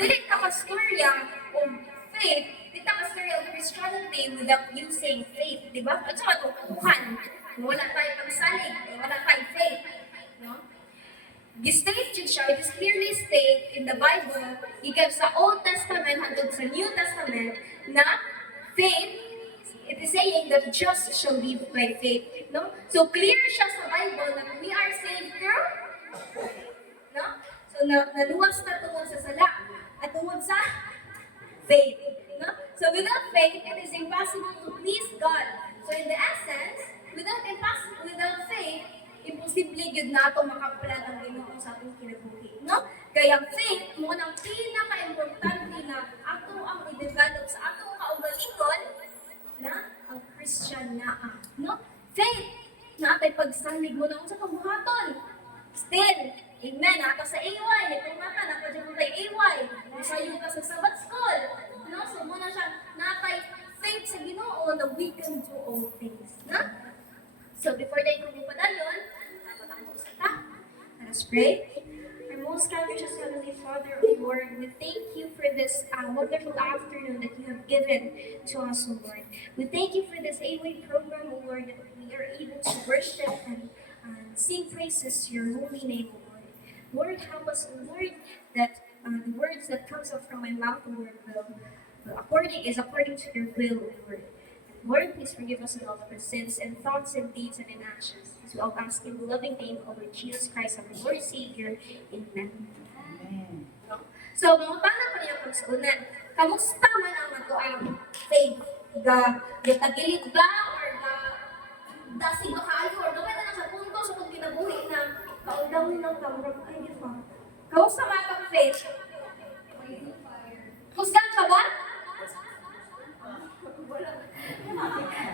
dili ka kastorya o faith, dili ka kastorya o Christianity without using faith, di ba? At saka tutuhan, wala tayo pagsalig, wala tayong faith. No? Gistate siya, it is clearly stated in the Bible, gikan sa Old Testament hangtod sa New Testament, na faith, it is saying that just shall live by faith. No? So clear siya sa Bible na we are saved through, no? So naluwas na tungod sa sala at tungod sa faith. No? So without faith, it is impossible to please God. So in the essence, without faith, imposible yun na ito makapalan ang Ginoo sa atong kinabuhi. No? Kaya faith, mo nang pinaka-importante na ato ang i-develop sa atong kaugalingon na ang Christian na no? Faith, na atay pagsalig mo na sa kabuhaton. Still, amen, ato sa AY, itong mata, napadyan mo kay AY, masayo ka sa Sabbath School. No? So muna siya, natay faith sa Ginoo na we can do all things. No? So before tayo pumupadayon, let us pray. Our most gracious Heavenly Father, O Lord, we thank you for this wonderful afternoon that you have given to us, O Lord. We thank you for this A-Way program, O Lord, that we are able to worship and sing praises to your holy name, O Lord. Lord, help us, O Lord, that the words that comes out from my mouth, O Lord, according to your will, O Lord. Lord, please forgive us of all of our sins and thoughts and deeds and inactions. As we all ask in the loving name of our Jesus Christ, our Lord Savior. Amen. Amen. So, mga paano pa niya pagsuunan? Kamusta man ang ato ang faith? Tagilid ba? Or dasig ba kayo? Or gawin na sa punto sa kung kinabuhi na kaundawin ng kamurag. Ay, di ba? Kamusta man ang faith? Husgan ka ba?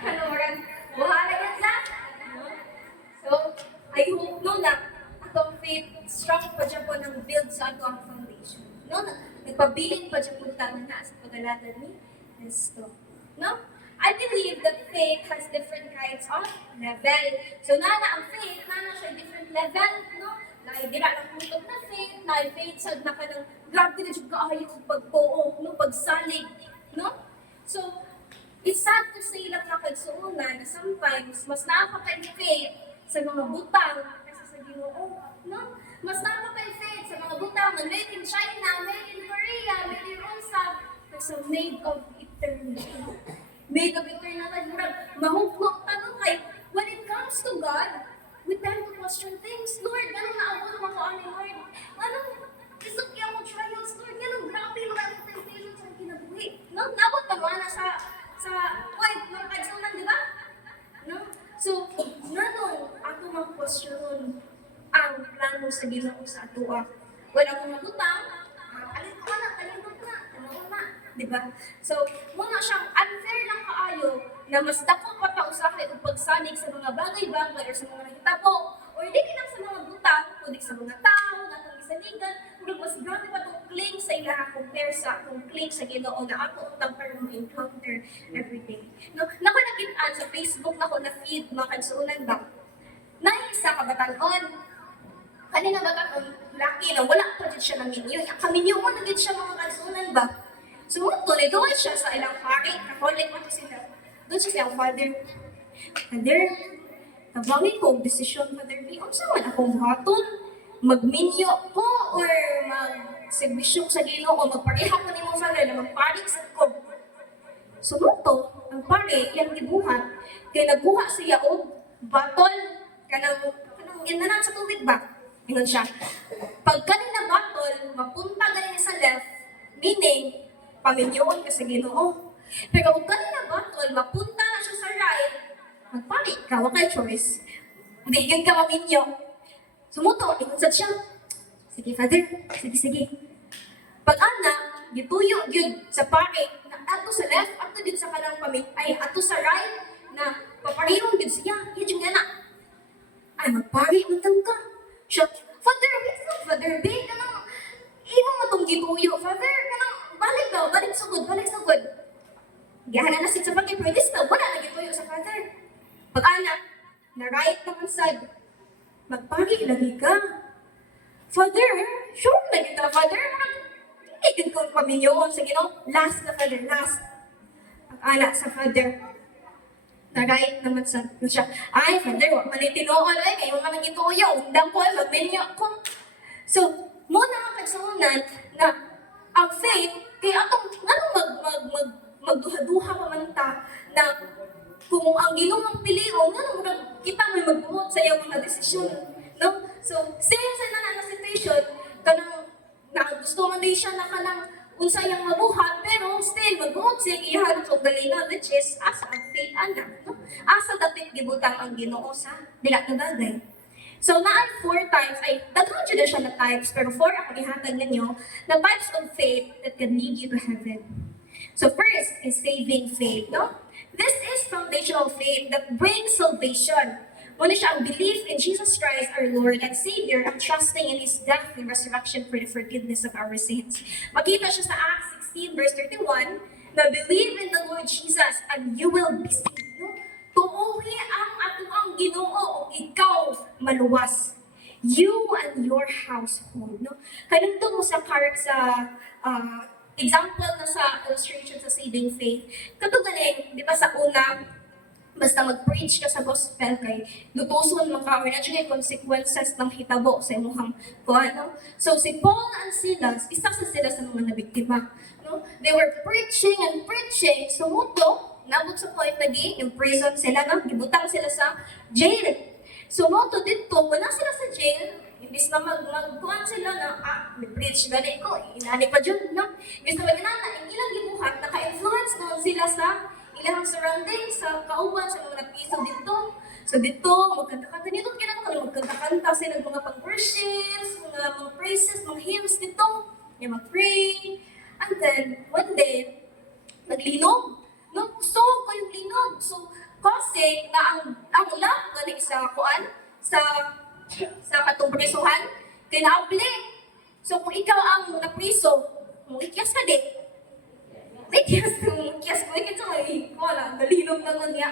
Ano orang buhala yan sa? So, I hope no na atong faith strong pa dyan po ng build sa atong foundation. No? Nagpabiling pa dyan po tanan na sa pag-alatan ni Cristo. No? I believe that faith has different kinds of level. So, ang faith, siya different level, no? Dira ng putok na faith, faith sa naka ng grabe na dyan kaayo pagpuo, no? Pagsalig, no? So, it's sad to say lang na kagsuunan na sometimes mas nakaka-faith sa mga butang kaysa sa Ginoo, no? Mas nakaka-faith sa mga butang na made in China, made in Korea, made in Unsa, kaysa made of eternity. Made of eternity, mahuklok tanong kay, when it comes to God, we tend to question things. Lord, ganun naabot mo ko ani, Lord? Anong isok yung mo trials, Lord? Ganun, grabe mga temptations ang kinabuhi. No? Nabot naman na sa point ng kagsunan, di ba? No? So, nanong ato mag-question ang plano sa Ginoo sa atua. Wala mo magutang, kalimot na, di ba? So, muna siyang unfair lang kaayo na mas dako pa ta usahay og pagsalig sa mga bagay-bagay or sa mga nahitabo or dili lang sa mga butang, kundi sa mga tao na atong gisaligan, ug mas grabe pa tong claim sa ilaha compare sa atong claim sa Ginoo na ako utang karon encounter every day. No, nako nakita sa Facebook nako na feed mga kansuunan ba. Nay isa ka batan-on. Kanina batan-on laki na wala pa jud siya ng minyo. Kaminyo mo na gid siya mga kansuunan ba. So, tuloy doon siya sa ilang pari, nakulik mo sila. Doon siya siyang father, tabangin ko, desisyon, Father B, ang saan man akong buhaton? Magminyo ko or mag-servisyon sa Ginoo o magpariha ko ni mo, Father, na magparik sa ko. Sumuto, ang pari, yung gibuhat, kaya nagbuha siya og batol, kanang inanan sa tubig ba? Ingon siya. Pag kanina batol, mapunta ganin sa left, meaning, paminyoon ka sa Ginoo. Pero kung kanina batol, mapunta na siya sa right, magpalit ka, wala kay choice. Hindi yun ka maminyo. Sumuto, inunsad siya. Sige, Father. Sige. Pag-ana, gituyo yun sa pari, na ato sa left, ato din sa kanang ato sa right, na paparihon yun siya. Yan yung gana. Ay, magpari, matang ka. Siya, Father, wait lang, Father, babe, kanang, imo mo itong gituyo, Father, kanang, balik sugod. Gihanan na sa pati, pero this na, wala na gituyo sa Father. Pag-ana, na-right naman sad, magpagi lagi ka. Father, sure na kita, Father. Tigil ko paminyoon sa Ginoo. Last na Father, last. Ang anak sa Father. Nagait naman sa siya. Ay, Father, wag man itinoon. Ay, kayo man ang ituyo. Undang ko, magminyo ko. So, muna ang kagsunan na ang faith, kaya atong, magduha-duha pa man ta, na kung ang Ginoo ang pilion, kita may magbuot sa iyong mga desisyon. No? So, since na situation, kanang na gusto man din siya na kanang unsa yang mabuhat, pero still magbuot siya iyahan sa galinga, which is asa ang faith anak. No? Asa dapat gibutang ang Ginoo sa dila na bagay. So, naan 4 types, ay tatlong siya na types, pero 4 ako ihatag ninyo, the types of faith that can lead you to heaven. So, first is saving faith, no? This is foundational faith that brings salvation. Muna siya ang belief in Jesus Christ, our Lord and Savior, and trusting in His death and resurrection for the forgiveness of our sins. Makita siya sa Acts 16 verse 31, na believe in the Lord Jesus and you will be saved. No? Tuuhi ang atuang Ginoo o ikaw maluwas. You and your household. No? Kanindot mo sa example na sa illustration sa saving faith. Katugaling, di ba sa una, basta mag-preach ka sa gospel kay lutuson man ka or na consequences ng hitabo sa imong kuan, no? So si Paul and Silas, isa sa sila sa mga nabiktima, no? They were preaching and preaching, so muto nabot sa point na in prison sila, no? Gibutang sila sa jail. So muto dito, wala sila sa jail, imbis na magkuhan sila na preach gani ko, inani pa dyan, no? Imbis na maginana, ang ilang gibuhat, naka-influence noon sila sa ilang surroundings, sa kauban, sa mga nagpiso dito. So dito, magkanta-kanta. Dito, kinakanta, magkanta-kanta sila ng mga pang-worships, mga praises, mga hymns dito. Yung mag-pray. And then, one day, naglinog. No, gusto ko yung linog. So, kasi, na ang love gani sa kuan, sa katong prisuhan, kinaabli. So, kung ikaw ang napriso, ikyas ka din. Ikyas ko, wala, nalinog na ko niya.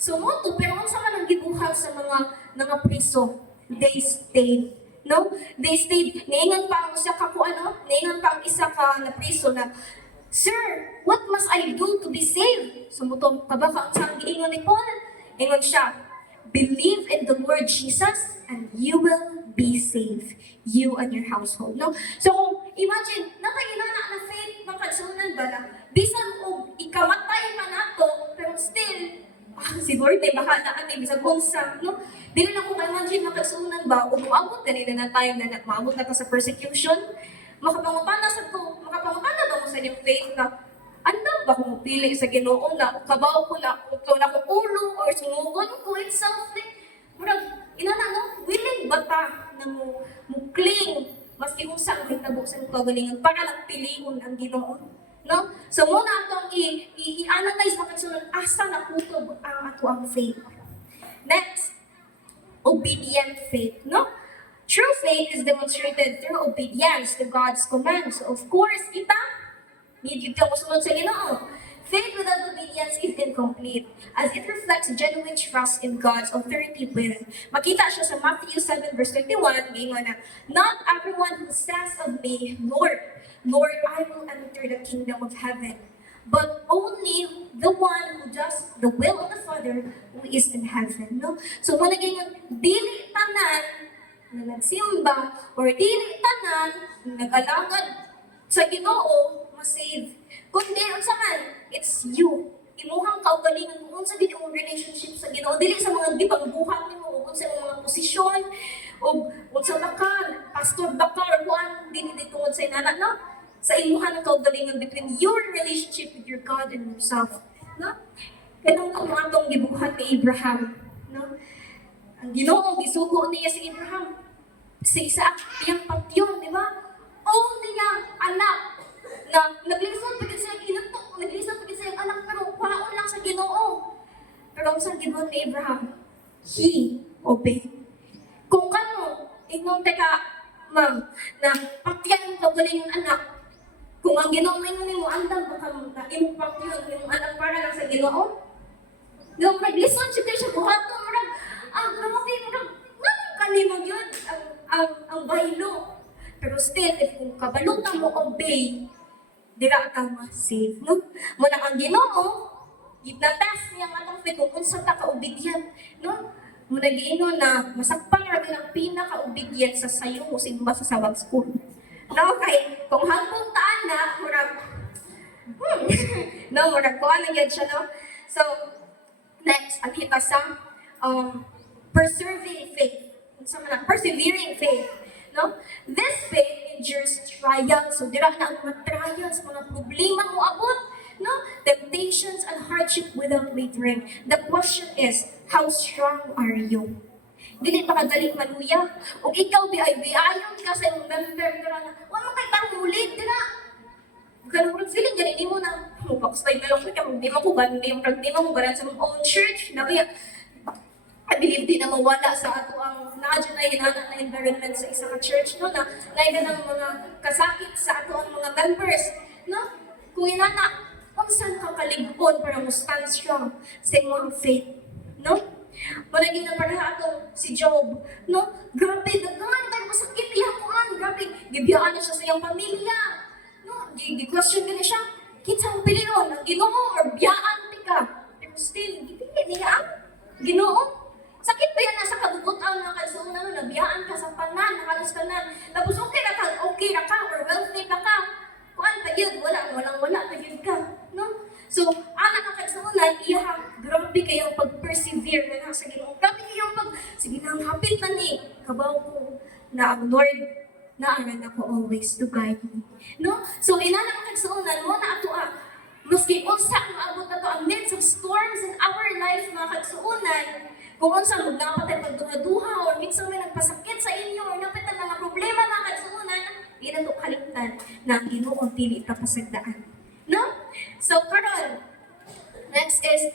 So, moto, pero kung saan ang gibuhat sa mga priso, they stayed. No? They stayed. Naingan pa ang isa ka po, naingan pa ang isa ka na priso na, Sir, what must I do to be saved? So, moto, kabaka ang saan giingon ni Paul. Ingon siya, believe in the Lord Jesus and you will be saved. You and your household. No? So, imagine, nakainana na faith ng kagsunan ba na bisan o ikamatay man nato, pero still, siguro tayo bahala ka tayo, bisag unsa, no? Dili na ko ka-imagine na kagsunan ba, o umabot na nila na tayo na maabot na ka sa persecution, makapangutana ba mo sa inyong faith na, ano ba kung pili sa Ginoo na, kabaw ko na, kung na kong ulo, or sumugon ko itself, murag, inana, no? Willing ba ta na mo cling, maski kung saan mahitabo sa mga kagalingan, para lang piliin ang Ginoo. No? So muna itong i-analyze na kagsunan, asa na kutob ang ato ang faith. Next, obedient faith. No? True faith is demonstrated through obedience to God's commands. So of course, kita, need ka musunod sa Ginoo. Faith without obedience is incomplete, as it reflects genuine trust in God's authority will. Makita siya sa Matthew 7 verse 21, gingon na, not everyone who says of me, Lord, Lord, I will enter the kingdom of heaven, but only the one who does the will of the Father who is in heaven. No? So kung naging dili tanan na nagsimba, or dili tanan na nag-alangad sa Ginoo, masave. Kundi, unsa man, it's you. Imuhang kaugalingan mo unsa gid imong relationship sa Ginoo, dili sa mga gipangbuhat nimo o unsa mga posisyon o unsa ba ka, pastor ba ka or kuan, dili tungod sa inana, no? Sa imuhang kaugalingan between your relationship with your God and yourself, no? Katong kung atong gibuhat ni Abraham, no? Ang Ginoo gisugo niya si Abraham sa isa iyang patyon, di ba? Only niya anak na naglisod pagid sa inato, naglisod pagid sa anak, pero kwaon lang sa Ginoo. Pero ang sang gibuhat ni Abraham, he obeyed. Kung kano, ingon teka, ma'am, na patyan ka galing yung anak, kung ang Ginoo may ngunit mo, andang baka na impact yun, yung anak para lang sa Ginoo. Yung naglisod siya buhat to, grabe, naman kalimag yun, ang baylo. Pero still, if kung kabalutan mo obey, dira ka ma-save, no? Muna ang Ginoo, gitna-test niya nga itong faith kung unsa ta ka-obedient, no? Muna giino na masakpang ra ang pinaka-obedient sa sayo o simba sa sawag school. No, kay kung hanggang taan na, murag, no, murag kuha na yan siya, no? So, next, ang hita sa persevering faith. Unsa man ang persevering faith, no? This faith endures trials. So, dira na ang mga trials, mga problema mo abot, no? Temptations and hardship without wavering. The question is, how strong are you? Dili pa kadaling maluya. O ikaw biay-biayon ka sa iyong member ka na, wala kay tang ulit, dira. Ganun feeling, ganun mo na, pakustay na lang ko, di mo ko ba, di mo ba sa mong own church, na kaya, I believe di na mawala sa ato ang nadyo na hinana na environment sa isang church, no, na naiga ng mga kasakit sa ato ang mga members, no? Kung inana, kung saan ka kaligpon para mo stand strong sa imong faith, no? Malaging na para atong si Job, no? Grabe, dagan, tayo masakit, iyakuan, grabe, gibiyaan na siya sa iyang pamilya, no? Di-question ka na siya, kita ang piliyon, ang Ginoo, or biyaan ti ka. Pero still, gipili niya ang Ginoo. Sakit ba yan nasa kabubutan ng kalsuunan, no? Nabiyaan ka sa panan, nakalas ka na. Tapos okay na ka, or wealthy na ka. Kuan pa yun, walang pa yun ka, no? So, ana ng kalsuunan, iya, grabe kayong pag-persevere na nasa Ginoo. Grabe kayong sige na, hapit na ni, kabaw ko, na ang Lord, naaran ako always to guide me. No? So, ina ng kalsuunan, mo na ato maski unsa maabot na to ang midst of storms in our life, mga kalsuunan, kung unsa magdapat ay pagduha-duha o minsan may nagpasakit sa inyo o napitan na problema mga kalsuunan, di na ito kalimtan na ang Ginoo dili ta pasagdaan. No? So, karon, next is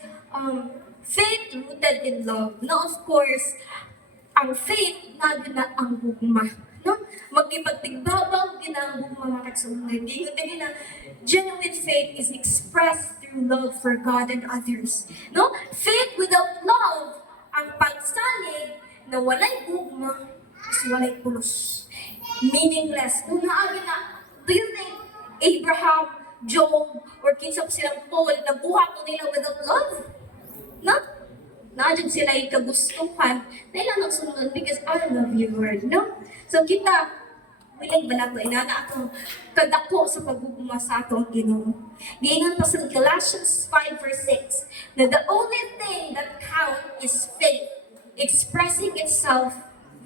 faith rooted in love. No, of course, ang faith na ang gugma. No? Magkipagtigbabaw ginang gugma mga kalsuunan. Di na genuine faith is expressed through love for God and others. No? Faith without love, ang pagsalig na walay gugma is walay pulos. Meaningless. Kung naagi na, do you think Abraham, Job, or kinsa pa silang Paul, nabuhat ko nila without love? No? Naadyan sila yung kagustuhan. Nila nagsunod because I love you, Lord. No? So kita, willing ba na ito? Inana ako kadako sa paggugma sa ato ang Ginoo. Giingon pa sa Galatians 5 verse 6 na the only thing that count is faith expressing itself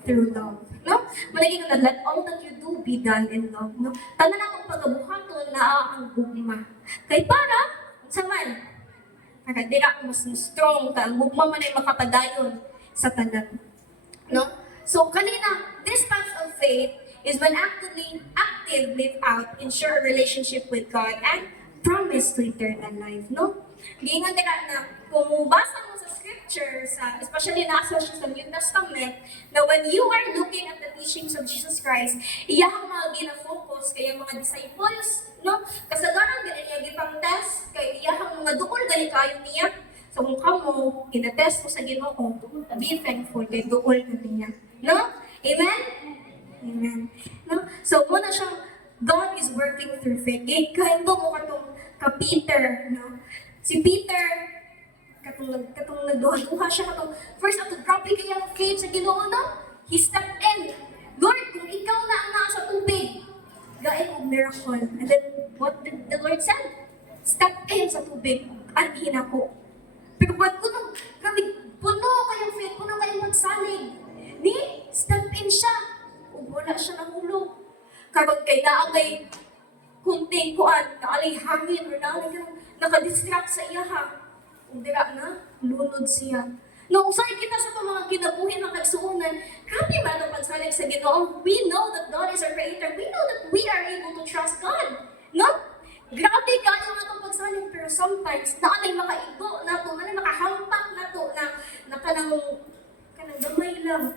through love. No? Malaging na let all that you do be done in love. No? Tanan akong pagabuhaton na ang gugma. Kay para, sa man, dira mas strong ka, ang gugma man ay makapadayon sa tanan. No? So kanina, this path of faith is when active live out, ensure a relationship with God, and promise to eternal life, no? Giingon dira na, kung mubasa mo sa scripture, especially nasa siya sa New Testament, na when you are looking at the teachings of Jesus Christ, iyang mga gina-focus kay mga disciples, no? Kasagaran ganun niya gipang test, kay iyang mga duol gani kayo niya, sa mukha mo, ginatest mo sa Ginoo, be thankful kay duol na niya. No? Amen? Amen. No? So, muna siyang, God is working through faith. Kahit mo katong ka-Peter, no? Si Peter, katong nagduha-duha siya, katong, first, ato, grabe kayang faith sa Ginoo, no? He stepped in. Lord, kung ikaw na ang nasa tubig, gain mo miracle. And then, what did the Lord said? Step in sa tubig, anhin ako. Pero ba't ko nung, puno kayong faith, puno kayong magsalig. Ni, step in siya. Wala siya nahulog. Karon kay naamay kunting kuan, naalay hangin or naalay nakadistract sa iya ha. Kung dira na, lunod siya. No, usay kita sa mga kinabuhi ng kagsuunan, grabe man ang pagsalig sa Ginoo. We know that God is our Creator. We know that we are able to trust God. No? Grabe ka yung atong pagsalig, pero sometimes, naalay makaigo na to, naalay makahampak na to, na kanang damay lang,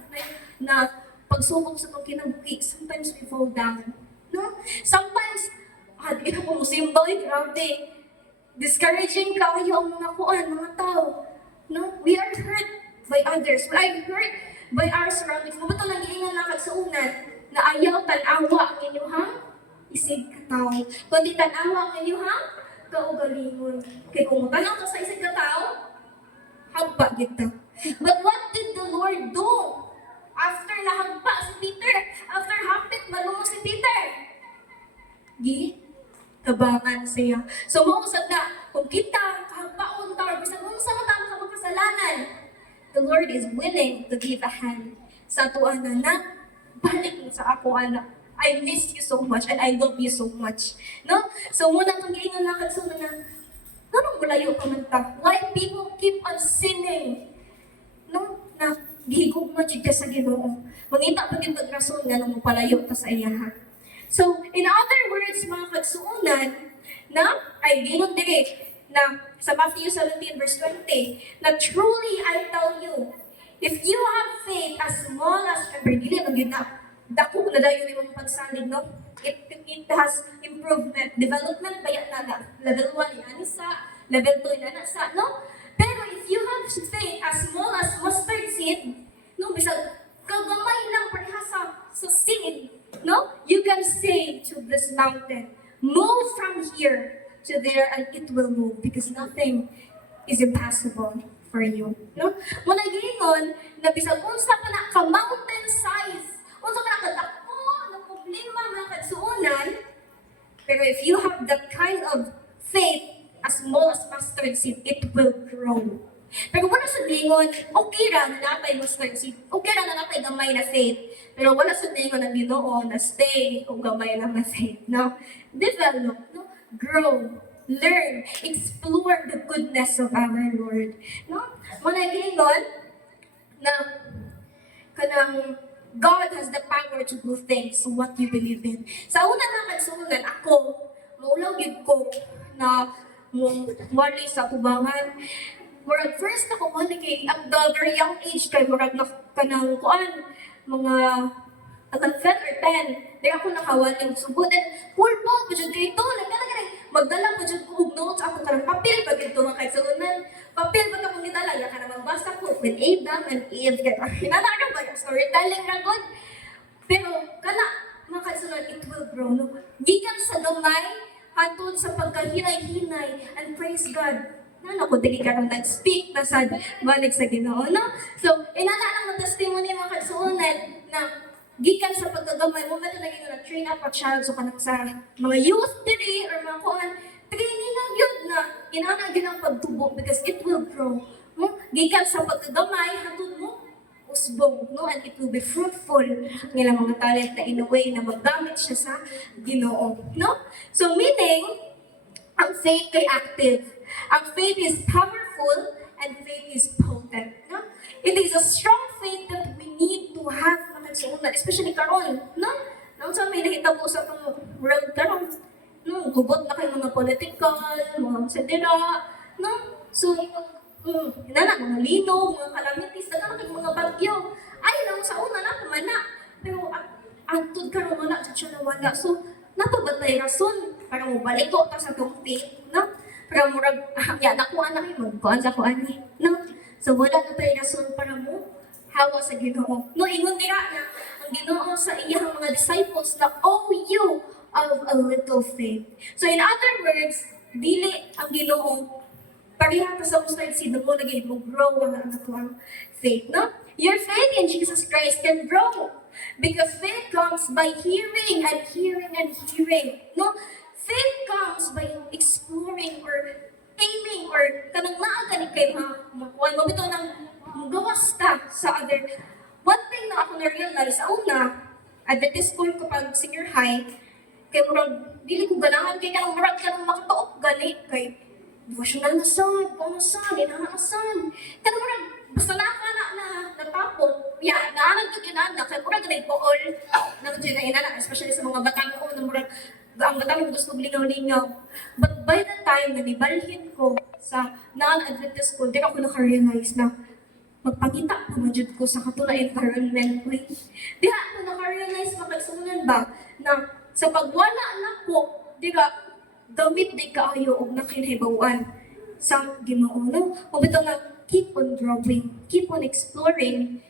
na pagsubok sa itong kinabuhi, sometimes we fall down. No? Sometimes, di na po musimbay, grabe. Discouraging kayo ang mga kuan, mga tao. No? We are hurt by others. We are hurt by our surroundings. Mabato lang iingan na kagsuunan. na ayaw tanawa ang inyuhang isig katawo. Kundi tanawa ang inyuhang kaugalingon. Kay kung tanaw ka sa isig katawo, hagpa kita. But what did the Lord do? After nahagpa si Peter, after hapit malungo si Peter, tabangan siya. So, mausap na, kung kita, kahagpaon ta, or bisag kung saan tama sa magkasalanan, the Lord is willing to give a hand sa tuwa na balik mo sa ako, anak. I miss you so much and I love you so much. No? So, muna itong giingon na kagsuna na, anong mulayo pa man ta? Why people keep on sinning? No? Na, gihigog mo ka sa Ginoo. Mangita pa yung rason nga nung palayo ka sa iya. So, in other words, mga kagsuunan, na, ay gingon dire, na sa Matthew 17 verse 20, na truly I tell you, if you have faith as small as, dili lang yun na, dako na dayon yung pagsalig, no? It has improvement, development, kaya na, level 1 yan sa, level 2 yan sa, no? Pero if you have faith as small as mustard seed, no, bisag kagamay lang pareha sa seed, no? You can say to this mountain, move from here to there and it will move because nothing is impossible for you, no? Muna gingon na bisag unsa pa na ka mountain size, unsa pa na kadako na problema mga kagsuunan, pero if you have that kind of faith as small as mustard seed, it will grow. Pero wala sa lingon, okay ra na napay mustard seed, okay ra na napay gamay na faith. Pero wala sa lingon ng Ginoo na stay o gamay lang na faith. No? Develop, no? Grow, learn, explore the goodness of our Lord. No? Muna gingon na kanang God has the power to do things what you believe in. Sa una na kagsunan, ako, maulaw gid ko na mali sa kubangan. Murag first ako mali kay at the very young age kay murag na kanang kuan mga tagal 10 or 10. Di ako nakawaling sugod and full po ko jud kay to nagdala magdala ko jud og notes ako karang papel pag ito mga kagsunan. Papel ba akong gidala ya ka na magbasa ko with Adam and Eve kay hinana ba yung storytelling ra gud. Pero kana mga kagsunan it will grow no. Gikan sa gamay hantod sa pagkahinay-hinay and praise God. Ano ko dili karong nag-speak na sa balik sa Ginoo, no? So, inana ang testimony mga kagsuonan na gikan sa pagkagamay mo meto naging na train up a child so kanang sa mga youth diri or mga kuan training na gyud na inana gyud ang pagtubo because it will grow. No? Gikan sa pagkagamay hantod mo usbong, no? And it will be fruitful ng ilang mga talent na in a way na magamit siya sa Ginoo, no? So, meaning, ang faith ay active. Ang faith is powerful and faith is potent, no? It is a strong faith that we need to have mga suunan, especially karon, no? Nang sa may nakita ko sa itong world karon, no? Gubot na kayo mga political, mga sedera, no? So, inana, mga linog, mga calamities, nagkakaroon mga bagyo. Ay, nang sa una na, kumana. Pero, antod karon wala, siya na wala. So, napabatay rason para mo balik ko ta sa itong faith, no? Para murag, ya, nakuha na kayo, magkuhan sa kuhan ni, no? So, wala na tayo rason para mo hawa sa Ginoo. No, ingon nila na ang Ginoo sa iyang mga disciples na owe you of a little faith. So, in other words, dili ang Ginoo pareha pa sa mustard seed mo lagi mo grow ang natuang faith, no? Your faith in Jesus Christ can grow because faith comes by hearing and hearing and hearing, no? Faith comes by exploring or aiming or kanang naa ni kay makuha mo bitaw nang gawas ta sa other. One thing na ako na-realize, una, Adventist school ko pag senior high, kay murag, dili ko ganahan kay kanang murag kanang makatuok gani kay devotional na sad, kung sad, inaasan. Kanang murag, basta na natapon, ya, naanan ko kinana, kay murag ganay pool, nakadyo na inana, especially sa mga batang ko, na murag, ang batang gusto lingaw-lingaw. But by the time na nibalhin ko sa non-Adventist school, di ako naka-realize na magpangita pa majud ko sa katula environment ko. Di ako naka-realize makagsunan ba na sa pagwala na ko, di ba, damit di kaayo og nakinhibawan sa Ginoo. No? O bitaw na keep on drawing, keep on exploring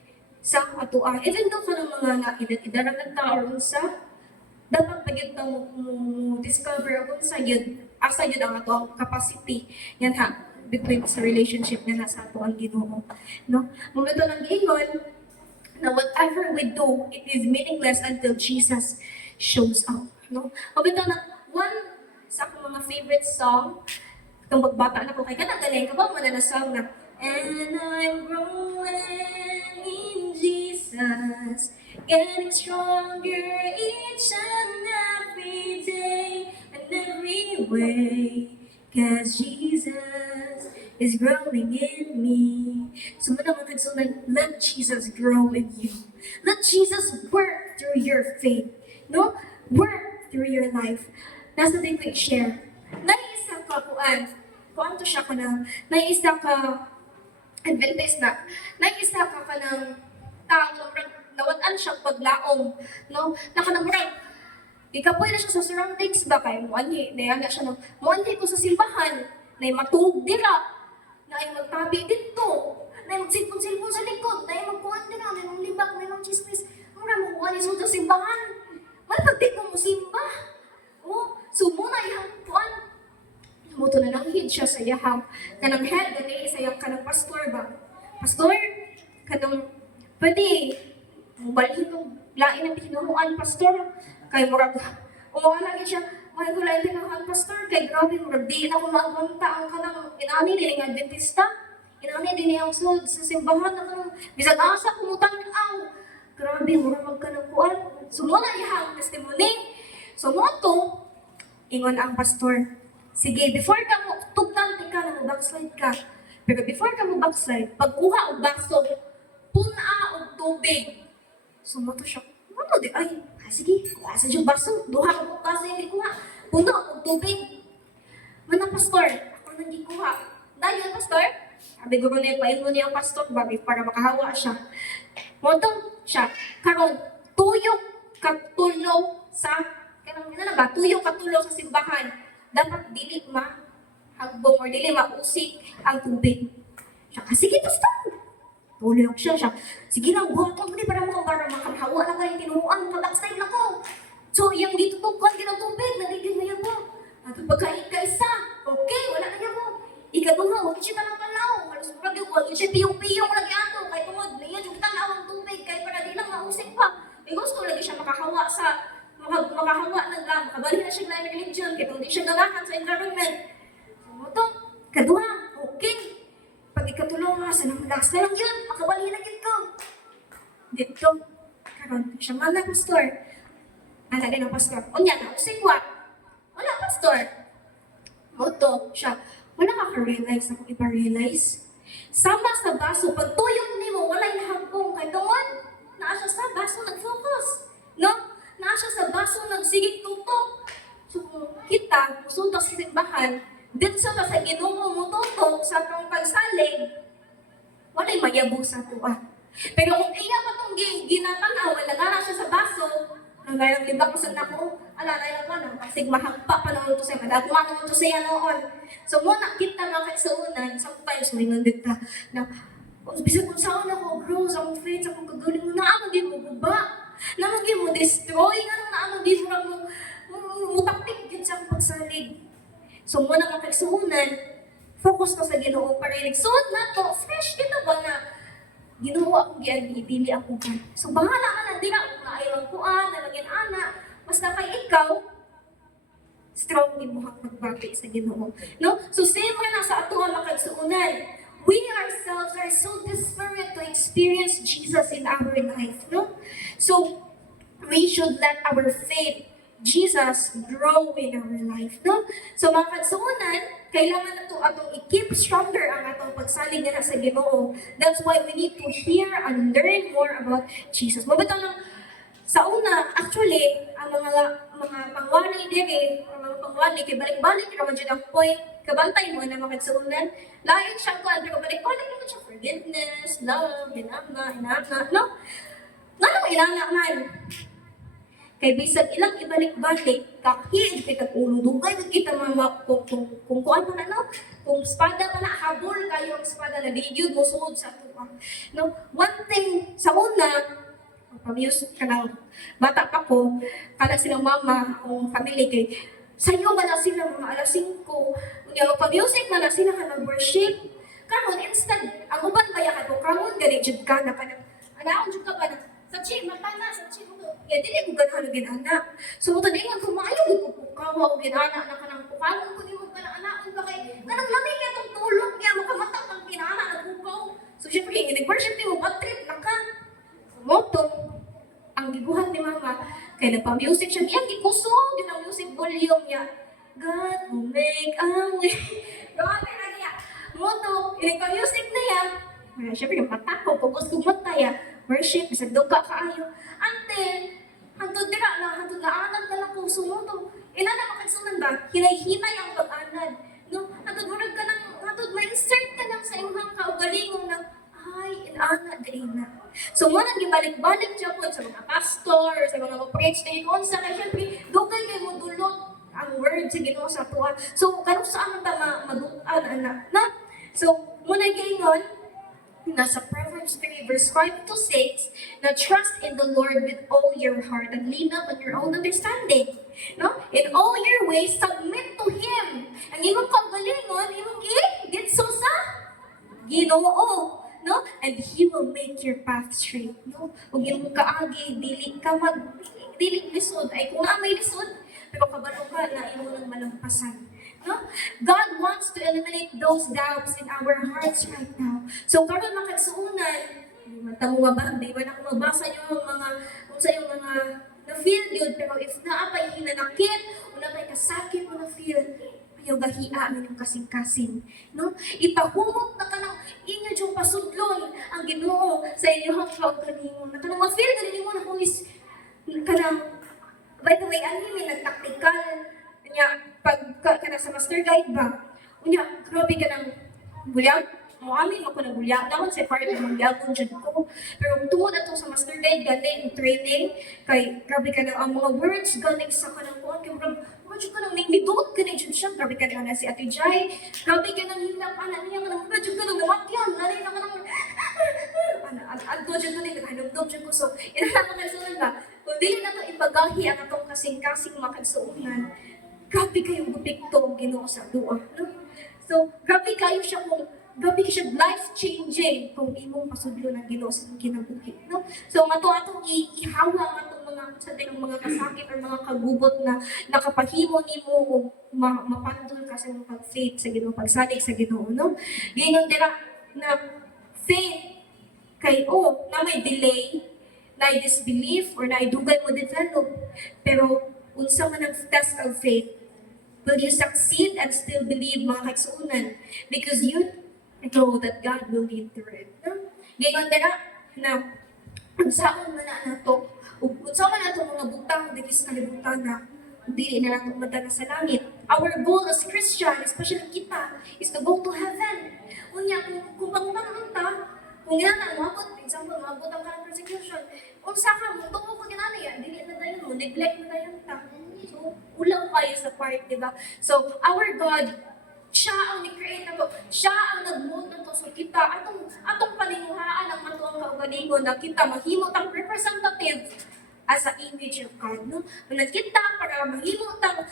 sa atoa. Even though kanang mga naidad-idarang ng tao or unsa, dapat pagyud na mo discover kung sa yun, asa yun ang ato ang capacity yan ha between sa relationship nga na sa ato ang Ginoo, no? Momento ng giingon na whatever we do, it is meaningless until Jesus shows up, no? Momento na one sa akong mga favorite song, itong magbata na ko kay kanang galing ka ba mo na song na and I'm growing in Jesus, getting stronger each and every day and every way. Cause Jesus is growing in me. So muna mga kagsunan, let Jesus grow in you. Let Jesus work through your faith. No? Work through your life. Nasa din ko i-share. Naiisa ka kuan to siya ka na, naiisa ka Adventist na, naiisa ka ng tao na nawatan siyang paglaom, no? Nakanamurag, ikapoy na siya sa surroundings ba kay muanhi, na siya no, muanhi ko sa simbahan, na matug dira, na ay magtabi dito, na ay magsilpon-silpon sa likod, na ay magkuhan dira, na ay maglibak, na ay magchismis, mura mo kuhan iso sa simbahan, malpagdik mo mo simba, oh, sumuna ihang kuhan, muto na nanghid siya sa iyahang kanang head gani sa iyang kanang pastor ba, pastor kanang pwede balhin kong lain ang tinuruan pastor kay murag umuha lagi siya may ko lain tinuruan pastor kay grabe murag di na ko magunta ang kanang inani din nga Adventista inani din ang sud sa simbahan na kanang bisag asa kumutang aw grabe murag magkanang kuan sumula iyang testimony sumoto ingon ang pastor. Sige, before ka mo, tugtang ka na mo, backslide ka. Pero before ka mo backslide, pagkuha o baso, puna o tubig. Sumato siya, ano di, ay, sige, kuha sa yung baso, duha o baso hindi kuha. Puna o tubig. Mana pastor, ako nang di kuha. Dahil pastor, sabi ko na paingo niya ang pastor, babi, para makahawa siya. Montong siya, karon tuyok katulo sa, kanang ina na ba, tuyok katulo sa simbahan. Dapat dili hagbong or dili mausik ang tubig. Siya, sige, pastor. Tulog siya. Sige lang, buhat ko para makahawa na kayo tinuruan, mag-backslide na ko. So, yung dito tukon, din ang tubig, naligid na yan mo. At pagka-isa, okay, wala na yan mo. Ikaduha, huwag siya talang palaw. Halos pag huwag siya piyong-piyong lagi ato. Kaya tumod, niya yung tanaw ang tubig, kaya para di lang mausik pa. May gusto lagi siya makahawa sa makahawa ng lang, makabalik na siya ng religion, kaya hindi siya ganahan sa environment. So, ito, kaduha, okay. Pag ikatulong nga, sa namalakas na lang yun, makabalik na yun ko. Dito, karon siya man na pastor. Ana din ang pastor. Unya na, usig what? Wala, pastor. Moto, siya, wala ka-realize akong ipa-realize. Sama sa baso, pag tuyok ni mo, wala'y nahagpong kay tungod. Naa siya sa baso, nag-focus. No? Naa siya sa baso, nagsigig tutok. So kung kita, musunta sa simbahan, dito sa Ginoo mo tutok sa atong pagsalig, wala'y mayabog sa tuwa. Pero kung iya pa itong ginatanaw, nagana siya sa baso, nagayang libak ko sa nako, alalay lang ano, kasi mahagpa pa naman ito siya, madagma naman ito siya noon. So muna kita mga kaisunan, sometimes may nandito na, bisag kung saan ako, bro, sa akong faith, sa akong kagaling mo, naamag yun mo guba. Naamag yun mo destroy, naamag yun mo mutapik yun sa akong pagsalig. So muna mga kaisunan, focus ka sa Ginoo para nagsuot na to, fresh kita ba na Ginoo akong giadili ako ka. So bahala ka na, di na ako naayang kuan, nalagyan ana, basta kay ikaw, strong din mo hang magbati sa Ginoo. No? So same na sa ato ang makagsuunan. We ourselves are so desperate to experience Jesus in our life. No? So we should let our faith, Jesus, grow in our life. No? So mga kagsuunan, kailangan na ito atong i-keep stronger ang atong pagsalig na sa Ginoo. That's why we need to hear and learn more about Jesus. Mabitaw lang, sa una, actually, ang mga pangwali diri, ang mga pangwali, kay balik-balik, naman dyan ang point, kabantay mo na mga kagsuunan, lain siyang kuhan, pero balik-balik naman siya, forgiveness, love, inana, no? Nga naman inana man. Kay bisag ilang ibalik-balik, kahiid kay ulo dugay gud kita mama kung kuan man ano, kung espada man na habol kayo ang espada na di mo suod sa tuwa. No, one thing sa una, pamiyos ka ng bata pa ko, kada silang mama, akong family kay sayo ba na sila mga alas 5, unya magpa-music na sila ka nag-worship. Karon instant, ang uban bayakan ko, karon gani jud ka na kanang anaon jud ka ba na sa chi mapana sa chi mo ya dili ko ganahan ginana. So mo taningan ko maayo gud ko kawa og ginana na kanang pukanon ko nimo kanang anaon ba kay kanang lami kay tong tulog niya makamata kang ginana nagbukaw. So syempre kay nag-worship nimo bad trip na ka. Moto ang gibuhat ni mama kay nagpa-music siya iyang gikuso yun ang music volume niya. God will make a way. Grabe na niya. Moto, nagpa-music na yan. Syempre yung patako, focus kong mataya. Worship, isang duga kaayo. Until, hantod dira na, hantod na anad na lang kung sumuto. Ina na makagsunan ba? Hinay-hinay ang pag-anad. No? Hantod murag ka ng, hantod ma-insert ka lang sa imong kaugalingong na, ay, inanad din na. So, mo nang gibalik-balik siya po sa mga pastor, sa mga preach na yun, sa kaya syempre, dugay kayo mo dulot ang word sa Ginoo sa tuwa. So, kanong saan man ta maduan na? So, muna gingon, nasa Proverbs 3 verse 5 to 6, na trust in the Lord with all your heart and lean not on your own understanding. No? In all your ways, submit to Him. Ang imong kagalingon, imong gitso sa Ginoo. No? And He will make your path straight. No? Kung imong kaagi, dili lisod. Ay, kung na may lisod, pero kabalo ka na imo nang malampasan. No? God wants to eliminate those doubts in our hearts right now. So karon makagsuunan, mata mo ba, di ba na kung mabasa niyo ang mga unsa yung mga na-feel yun, pero if naapay hinanakit, o naapay kasakit mo na-feel, ayaw gahiya mo yung kasing-kasing. No? Ipahumot na ka ng inyo yung pasudlon ang Ginoo sa inyong kaugalingon. Na kanang ma-feel ka rin mo na kung is, kanang, by the way, ano yung nag-tactical, kanya, pag ka na sa master guide ba, unya, grabe ka ng bulyag, mo amin ako ng bulyag, naman sa part ng bulyag kung dyan ko. Pero kung tungod ato sa master guide, galing training, kay grabe ka ng ang mga words, galing sa kanang kuhan, kay grabe ka ng ningidot ka na dyan siya, grabe ka na si Ate Jai, grabe ka ng hilap, niya ka ng grabe ka ng namatyan, nanay na ka ng adto dyan ko nila, hinumdum dyan ko. So, inalang makagsunan ba, kung dili na ito ibagahi ang atong kasing-kasing makagsuunan, grabe kayo gupikto ang Ginoo sa duwa. No? So, grabe kayo siya kung grabe siya life-changing kung imong pasudlo ng Ginoo sa kinabuhi. No? So, atong ihawa atong mga sa tinong mga kasakit or mga kagubot na nakapahimo nimo o mapandol ka sa imong pag-faith sa Ginoo, pagsalig sa Ginoo. No? Ganyan dira na faith kay na may delay, na disbelief or na dugay mo develop. Pero unsa man ang test of faith, will you succeed and still believe mga kagsuunan? Because you know that God will lead through it. No? Gayon dira na unsaon man na nato, unsaon man nato mga butang dili sa kalibutan na dili na nato madala sa langit. Our goal as Christian, especially kita, is to go to heaven. Unya kung pangunan ta, kung ginana mabot, example, mabot ang kanang persecution, unsa ka mo tuwa ko ginana ya, dili na dayon mo, neglect na dayon ta. So, ulaw kayo sa part, di ba? So, our God, siya ang ni-create na to. Siya ang nag-mold na to. So, kita, atong panimuhaan ang matuang kaugalingon na kita mahimot ang representative as a image of God. No? Kung kita para mahimot ang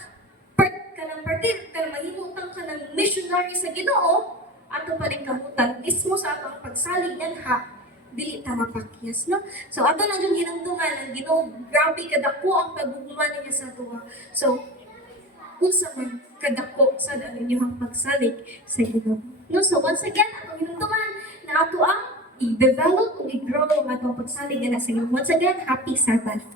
mahimot ang kanang missionary sa Ginoo, ato pa rin kamutan, mismo sa atong pagsalig yan dili ta mapakyas, no? So, ato lang yung hinungtungan, ang Ginoo, grabe kadako ang pagbubuman niya sa tuwa. So, unsa man kadako sa inyong pagsalig sa Ginoo. No? So, once again, atong hinungtungan na ato ang i-develop o i-grow ang atong pagsalig na sa Ginoo. Once again, happy Sabbath.